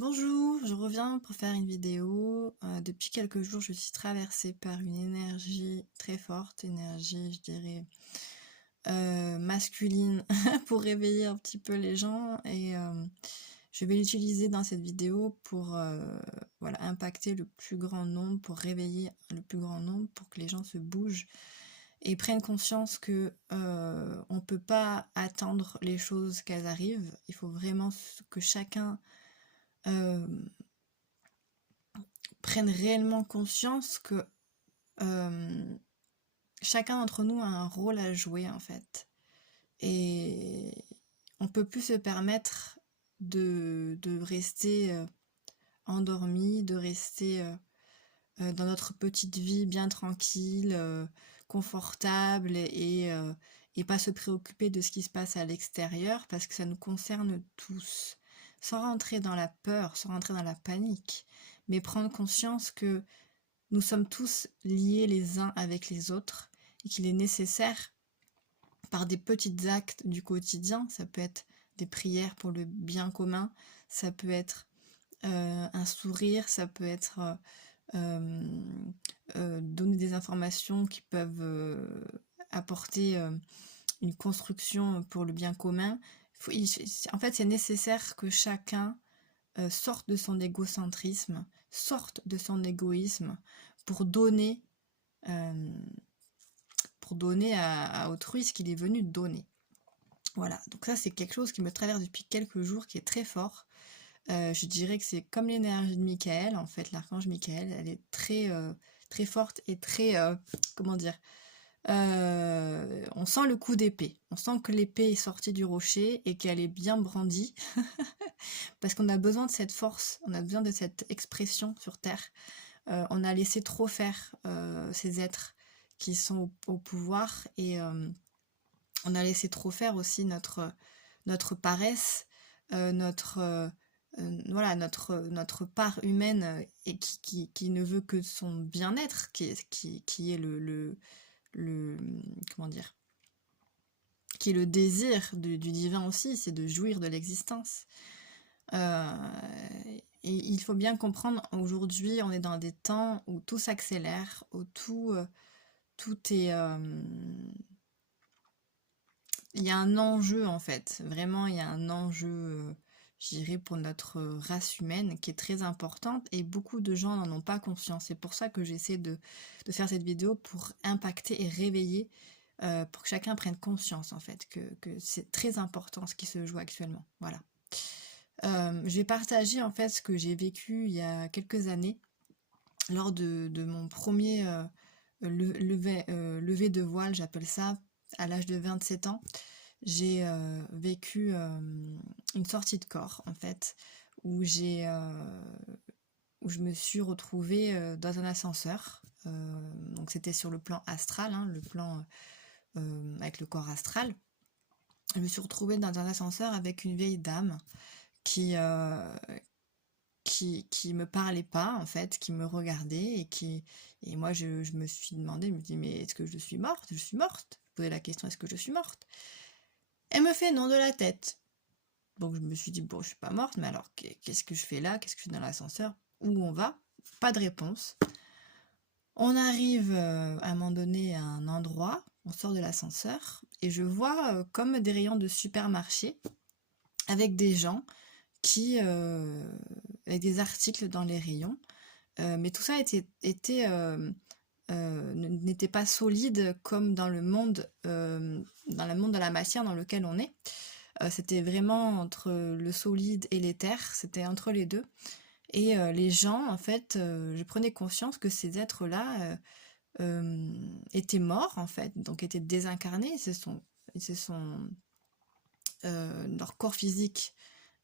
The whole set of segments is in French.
Bonjour, je reviens pour faire une vidéo. Depuis quelques jours, je suis traversée par une énergie très forte, énergie, je dirais, masculine, pour réveiller un petit peu les gens. Et je vais l'utiliser dans cette vidéo pour voilà, impacter le plus grand nombre, pour réveiller le plus grand nombre, pour que les gens se bougent et prennent conscience que on peut pas attendre les choses qu'elles arrivent. Il faut vraiment que chacun euh, prennent réellement conscience que euh, chacun d'entre nous a un rôle à jouer en fait. Et on peut plus se permettre de rester endormi, de rester dans notre petite vie bien tranquille, confortable et pas se préoccuper de ce qui se passe à l'extérieur parce que ça nous concerne tous. Sans rentrer dans la peur, sans rentrer dans la panique, mais prendre conscience que nous sommes tous liés les uns avec les autres et qu'il est nécessaire, par des petits actes du quotidien, ça peut être des prières pour le bien commun, ça peut être un sourire, ça peut être donner des informations qui peuvent apporter une construction pour le bien commun. En fait, c'est nécessaire que chacun sorte de son égocentrisme, sorte de son égoïsme pour donner, euh, à autrui ce qu'il est venu donner. Voilà, donc ça c'est quelque chose qui me traverse depuis quelques jours, qui est très fort. Je dirais que c'est comme l'énergie de Michael, en fait, l'archange Michael, elle est très forte et très, comment dire, on sent le coup d'épée. On sent que l'épée est sortie du rocher et qu'elle est bien brandie, parce qu'on a besoin de cette force, on a besoin de cette expression sur Terre. On a laissé trop faire ces êtres qui sont au pouvoir et on a laissé trop faire aussi notre paresse, voilà, notre part humaine et qui ne veut que son bien-être, qui est le, comment dire, qui est le désir du divin aussi, c'est de jouir de l'existence. Euh, et il faut bien comprendre, aujourd'hui, on est dans des temps où tout s'accélère, où tout est... il y a un enjeu en fait, vraiment il y a un enjeu, je dirais, pour notre race humaine qui est très importante et beaucoup de gens n'en ont pas conscience. C'est pour ça que j'essaie de faire cette vidéo pour impacter et réveiller, pour que chacun prenne conscience en fait, que c'est très important ce qui se joue actuellement. Voilà. Je vais partager en fait ce que j'ai vécu il y a quelques années lors de mon premier lever de voile, j'appelle ça, à l'âge de 27 ans. J'ai vécu une sortie de corps en fait, où où je me suis retrouvée dans un ascenseur. Donc c'était sur le plan astral, hein, le plan avec le corps astral. Je me suis retrouvée dans un ascenseur avec une vieille dame qui, euh, qui me parlait pas en fait, qui me regardait et moi je me suis demandé, je me dis mais est-ce que je suis morte? Je suis morte. Je posais la question, est-ce que je suis morte? Elle me fait non de la tête. Donc je me suis dit bon, je suis pas morte, mais alors qu'est-ce que je fais là? Qu'est-ce que je fais dans l'ascenseur? Où on va? Pas de réponse. On arrive à un moment donné à un endroit, on sort de l'ascenseur et je vois comme des rayons de supermarché avec des gens qui avec des articles dans les rayons. Mais tout ça n'était pas solide comme dans le monde de la matière dans lequel on est. C'était vraiment entre le solide et l'éther, c'était entre les deux. Et les gens, en fait, je prenais conscience que ces êtres-là étaient morts, en fait, donc étaient désincarnés. Leur corps physique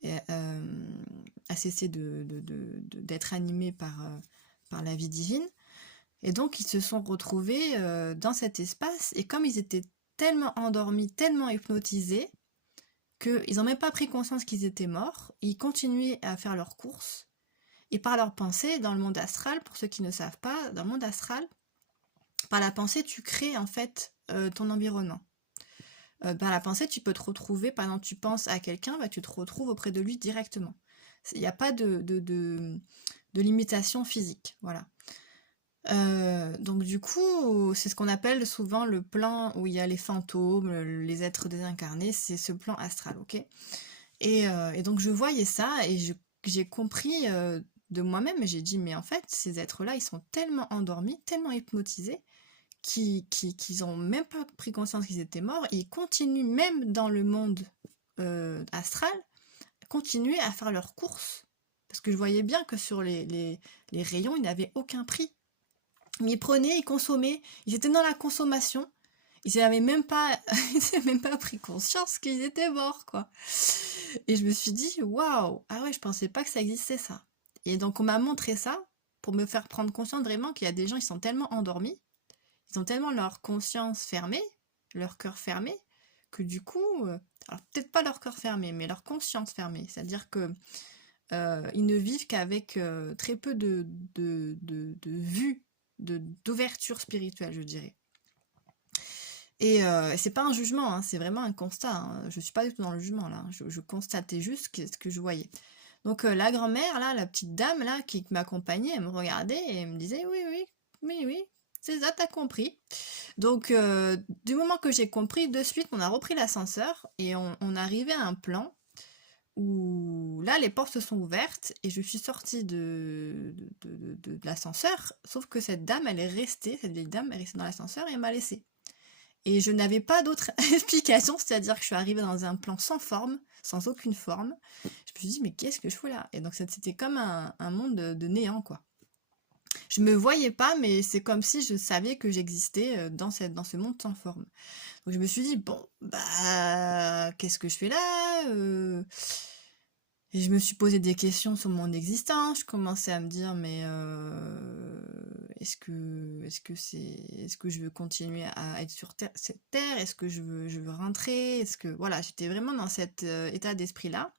a cessé d'être animé par la vie divine. Et donc, ils se sont retrouvés dans cet espace. Et comme ils étaient tellement endormis, tellement hypnotisés, qu'ils n'ont même pas pris conscience qu'ils étaient morts, ils continuaient à faire leurs courses, et par leur pensée, dans le monde astral, pour ceux qui ne savent pas, dans le monde astral, par la pensée, tu crées en fait ton environnement. Par la pensée, tu peux te retrouver, par exemple, tu penses à quelqu'un, bah, tu te retrouves auprès de lui directement. Il n'y a pas de limitation physique, voilà. Donc du coup, c'est ce qu'on appelle souvent le plan où il y a les fantômes, les êtres désincarnés, c'est ce plan astral, ok? Et donc je voyais ça et j'ai compris de moi-même, et j'ai dit, mais en fait, ces êtres-là, ils sont tellement endormis, tellement hypnotisés, qu'ils ont même pas pris conscience qu'ils étaient morts, et ils continuent même dans le monde astral, continuer à faire leurs courses. Parce que je voyais bien que sur les rayons, ils n'avaient aucun prix. Mais ils prenaient, ils consommaient, ils étaient dans la consommation. Ils n'avaient même pas, ils avaient même pas pris conscience qu'ils étaient morts, quoi. Et je me suis dit, waouh, ah ouais, je pensais pas que ça existait, ça. Et donc on m'a montré ça pour me faire prendre conscience vraiment qu'il y a des gens, ils sont tellement endormis, ils ont tellement leur conscience fermée, leur cœur fermé, que du coup, alors peut-être pas leur cœur fermé, mais leur conscience fermée. C'est-à-dire que ils ne vivent qu'avec très peu de vue, d'ouverture spirituelle, je dirais. Et c'est pas un jugement, hein, c'est vraiment un constat. Hein. Je suis pas du tout dans le jugement là. Je constatais juste ce que je voyais. Donc la grand-mère là, la petite dame là qui m'accompagnait, elle me regardait et elle me disait oui, c'est ça, t'as compris. Donc du moment que j'ai compris, de suite on a repris l'ascenseur et on arrivait à un plan où là les portes se sont ouvertes et je suis sortie de l'ascenseur, sauf que cette dame elle est restée, cette vieille dame elle est restée dans l'ascenseur et elle m'a laissée. Et je n'avais pas d'autre explication, c'est-à-dire que je suis arrivée dans un plan sans forme, sans aucune forme. Je me suis dit, mais qu'est-ce que je fous là? Et donc c'était comme un monde de néant, quoi. Je me voyais pas, mais c'est comme si je savais que j'existais dans ce monde sans forme. Donc je me suis dit, bon, bah, qu'est-ce que je fais là? Et je me suis posé des questions sur mon existence. Je commençais à me dire, mais est-ce que je veux continuer à être sur cette terre? Est-ce que je veux rentrer? Voilà, j'étais vraiment dans cet état d'esprit-là.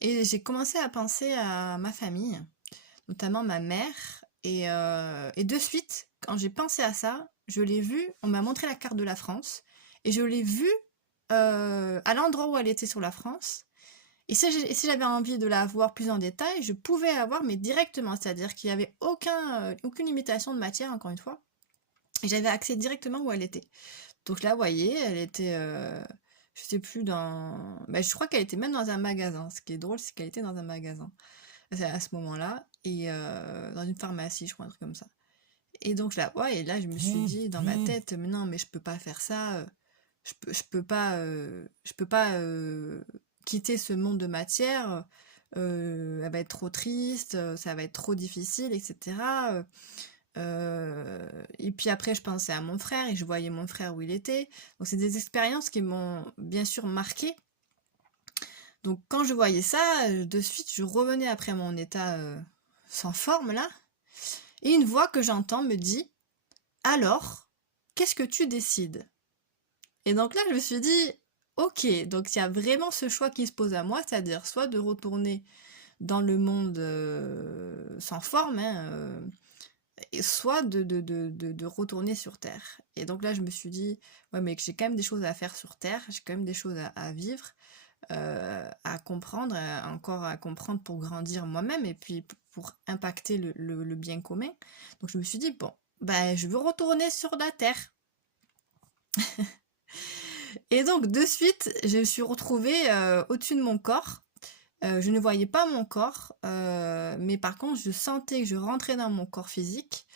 Et j'ai commencé à penser à ma famille, notamment ma mère. Et de suite, quand j'ai pensé à ça, je l'ai vue, on m'a montré la carte de la France, et je l'ai vue à l'endroit où elle était sur la France. Et si j'avais envie de la voir plus en détail, je pouvais la voir, mais directement, c'est-à-dire qu'il n'y avait aucune limitation de matière, encore une fois, et j'avais accès directement où elle était. Donc là, vous voyez, elle était, je sais plus, je crois qu'elle était même dans un magasin. Ce qui est drôle, c'est qu'elle était dans un magasin à ce moment-là, et dans une pharmacie, je crois, un truc comme ça. Et donc je la vois, et là, je me suis dit dans ma tête, mais non, mais je peux pas faire ça, je peux pas quitter ce monde de matière, elle va être trop triste, ça va être trop difficile, etc. Et puis après, je pensais à mon frère et je voyais mon frère où il était. Donc c'est des expériences qui m'ont bien sûr marquée. Donc quand je voyais ça, de suite, je revenais après mon état sans forme là, et une voix que j'entends me dit, alors, qu'est-ce que tu décides? Et donc là, je me suis dit, ok, donc il y a vraiment ce choix qui se pose à moi, c'est-à-dire soit de retourner dans le monde sans forme, hein, et soit de retourner sur Terre. Et donc là, je me suis dit, ouais, mais j'ai quand même des choses à faire sur Terre, j'ai quand même des choses à vivre, à comprendre, encore à comprendre pour grandir moi-même et puis pour impacter le bien commun. Donc je me suis dit, bon, ben, je veux retourner sur la Terre. Et donc de suite, je me suis retrouvée au-dessus de mon corps. Je ne voyais pas mon corps, mais par contre, je sentais que je rentrais dans mon corps physique.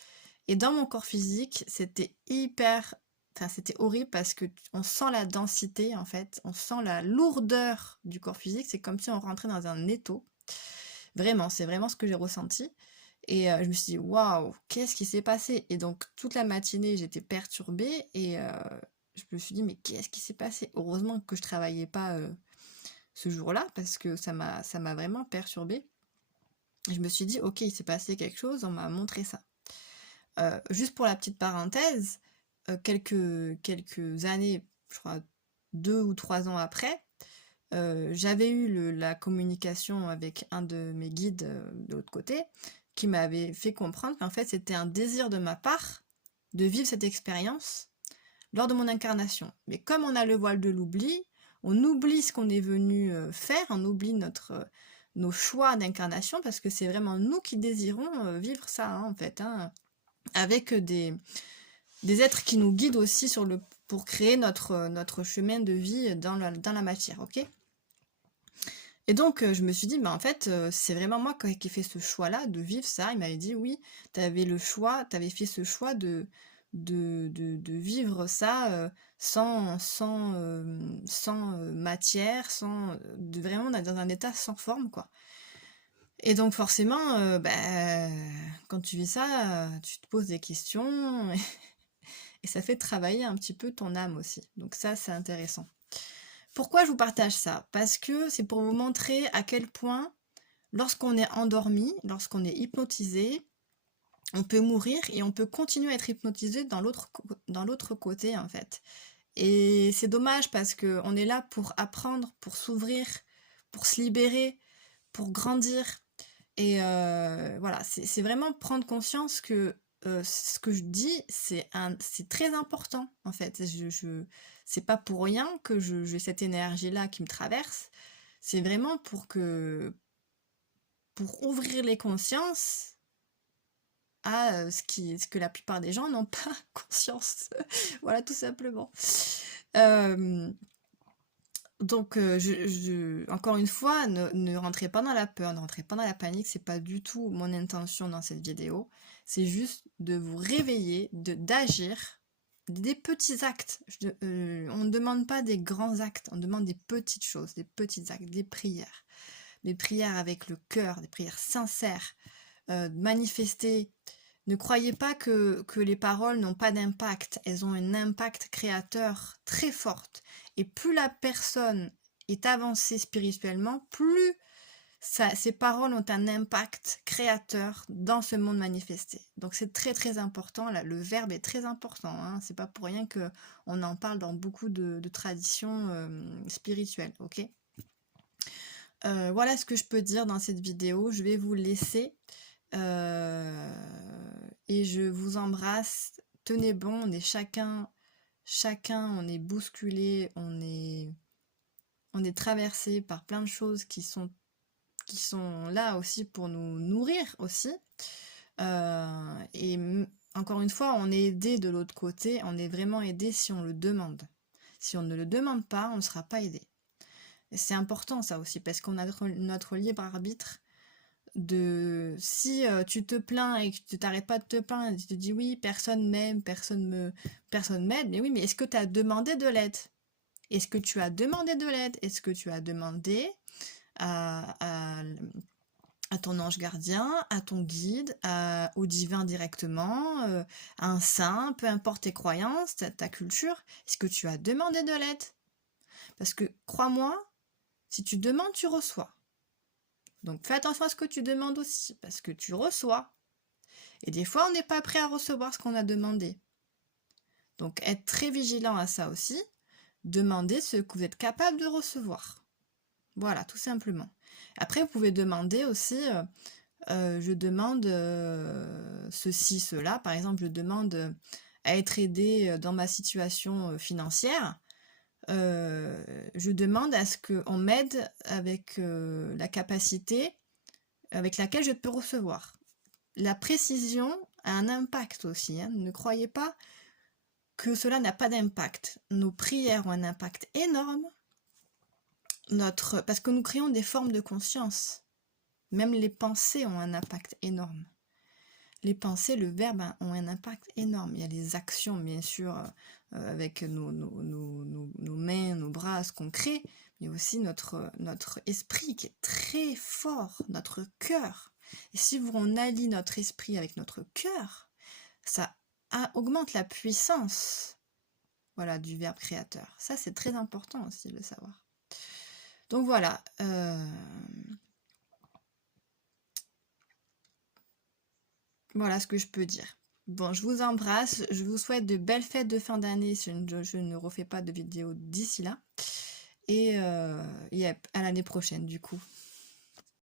Et dans mon corps physique, c'était c'était horrible parce que on sent la densité, en fait. On sent la lourdeur du corps physique. C'est comme si on rentrait dans un étau. Vraiment, c'est vraiment ce que j'ai ressenti. Et je me suis dit, waouh, qu'est-ce qui s'est passé? Et donc, toute la matinée, j'étais perturbée et je me suis dit, mais qu'est-ce qui s'est passé? Heureusement que je travaillais pas ce jour-là parce que ça m'a vraiment perturbée. Je me suis dit, ok, il s'est passé quelque chose, on m'a montré ça. Juste pour la petite parenthèse, quelques années, je crois 2 ou 3 ans après, j'avais eu la communication avec un de mes guides de l'autre côté, qui m'avait fait comprendre qu'en fait c'était un désir de ma part de vivre cette expérience lors de mon incarnation. Mais comme on a le voile de l'oubli, on oublie ce qu'on est venu faire, on oublie nos choix d'incarnation, parce que c'est vraiment nous qui désirons vivre ça, hein, en fait, hein, avec des êtres qui nous guident aussi pour créer notre chemin de vie dans la matière, ok? Et donc, je me suis dit, bah, en fait, c'est vraiment moi qui ai fait ce choix-là de vivre ça. Il m'avait dit: «Oui, tu avais fait ce choix de vivre ça, sans matière, vraiment dans un état sans forme, quoi». Et donc forcément, quand tu vis ça, tu te poses des questions et ça fait travailler un petit peu ton âme aussi. Donc ça, c'est intéressant. Pourquoi je vous partage ça? Parce que c'est pour vous montrer à quel point, lorsqu'on est endormi, lorsqu'on est hypnotisé, on peut mourir et on peut continuer à être hypnotisé dans l'autre côté, en fait. Et c'est dommage parce qu'on est là pour apprendre, pour s'ouvrir, pour se libérer, pour grandir. Et voilà, c'est vraiment prendre conscience que ce que je dis, c'est très important, en fait. C'est pas pour rien que j'ai cette énergie-là qui me traverse. C'est vraiment pour ouvrir les consciences à ce que la plupart des gens n'ont pas conscience. Voilà, tout simplement. Donc, encore une fois, ne rentrez pas dans la peur, ne rentrez pas dans la panique, c'est pas du tout mon intention dans cette vidéo. C'est juste de vous réveiller, d'agir, des petits actes. On ne demande pas des grands actes, on demande des petites choses, des petits actes, des prières avec le cœur, des prières sincères, manifester. Ne croyez pas que les paroles n'ont pas d'impact, elles ont un impact créateur très fort. Et plus la personne est avancée spirituellement, plus ces paroles ont un impact créateur dans ce monde manifesté. Donc c'est très très important, là, le verbe est très important, hein. C'est pas pour rien qu'on en parle dans beaucoup de traditions spirituelles, ok? Voilà ce que je peux dire dans cette vidéo, je vais vous laisser. Et je vous embrasse, tenez bon, on est chacun, on est bousculé, on est traversé par plein de choses qui sont là aussi pour nous nourrir aussi. Et encore une fois, on est aidé de l'autre côté, on est vraiment aidé si on le demande. Si on ne le demande pas, on ne sera pas aidé. Et c'est important ça aussi, parce qu'on a notre libre arbitre. Si tu te plains et que tu t'arrêtes pas de te plaindre, tu te dis oui, personne m'aime, personne m'aide, mais oui, mais est-ce que tu as demandé de l'aide? Est-ce que tu as demandé de l'aide? Est-ce que tu as demandé à ton ange gardien, à ton guide, au divin directement, à un saint, peu importe tes croyances, ta culture, est-ce que tu as demandé de l'aide? Parce que crois-moi, si tu demandes, tu reçois. Donc fais attention à ce que tu demandes aussi, parce que tu reçois. Et des fois, on n'est pas prêt à recevoir ce qu'on a demandé. Donc être très vigilant à ça aussi. Demandez ce que vous êtes capable de recevoir. Voilà, tout simplement. Après, vous pouvez demander aussi, je demande ceci, cela. Par exemple, je demande à être aidé dans ma situation financière. Je demande à ce qu'on m'aide avec la capacité avec laquelle je peux recevoir. La précision a un impact aussi, hein. Ne croyez pas que cela n'a pas d'impact. Nos prières ont un impact énorme, parce que nous créons des formes de conscience. Même les pensées ont un impact énorme. Les pensées, le verbe ont un impact énorme. Il y a les actions, bien sûr, avec nos mains, nos bras, ce qu'on crée, mais aussi notre esprit qui est très fort, notre cœur. Et si on allie notre esprit avec notre cœur, ça augmente la puissance, voilà, du verbe créateur. Ça, c'est très important aussi de le savoir. Donc voilà. Voilà ce que je peux dire. Bon, je vous embrasse, je vous souhaite de belles fêtes de fin d'année si je ne refais pas de vidéo d'ici là. Et à l'année prochaine du coup.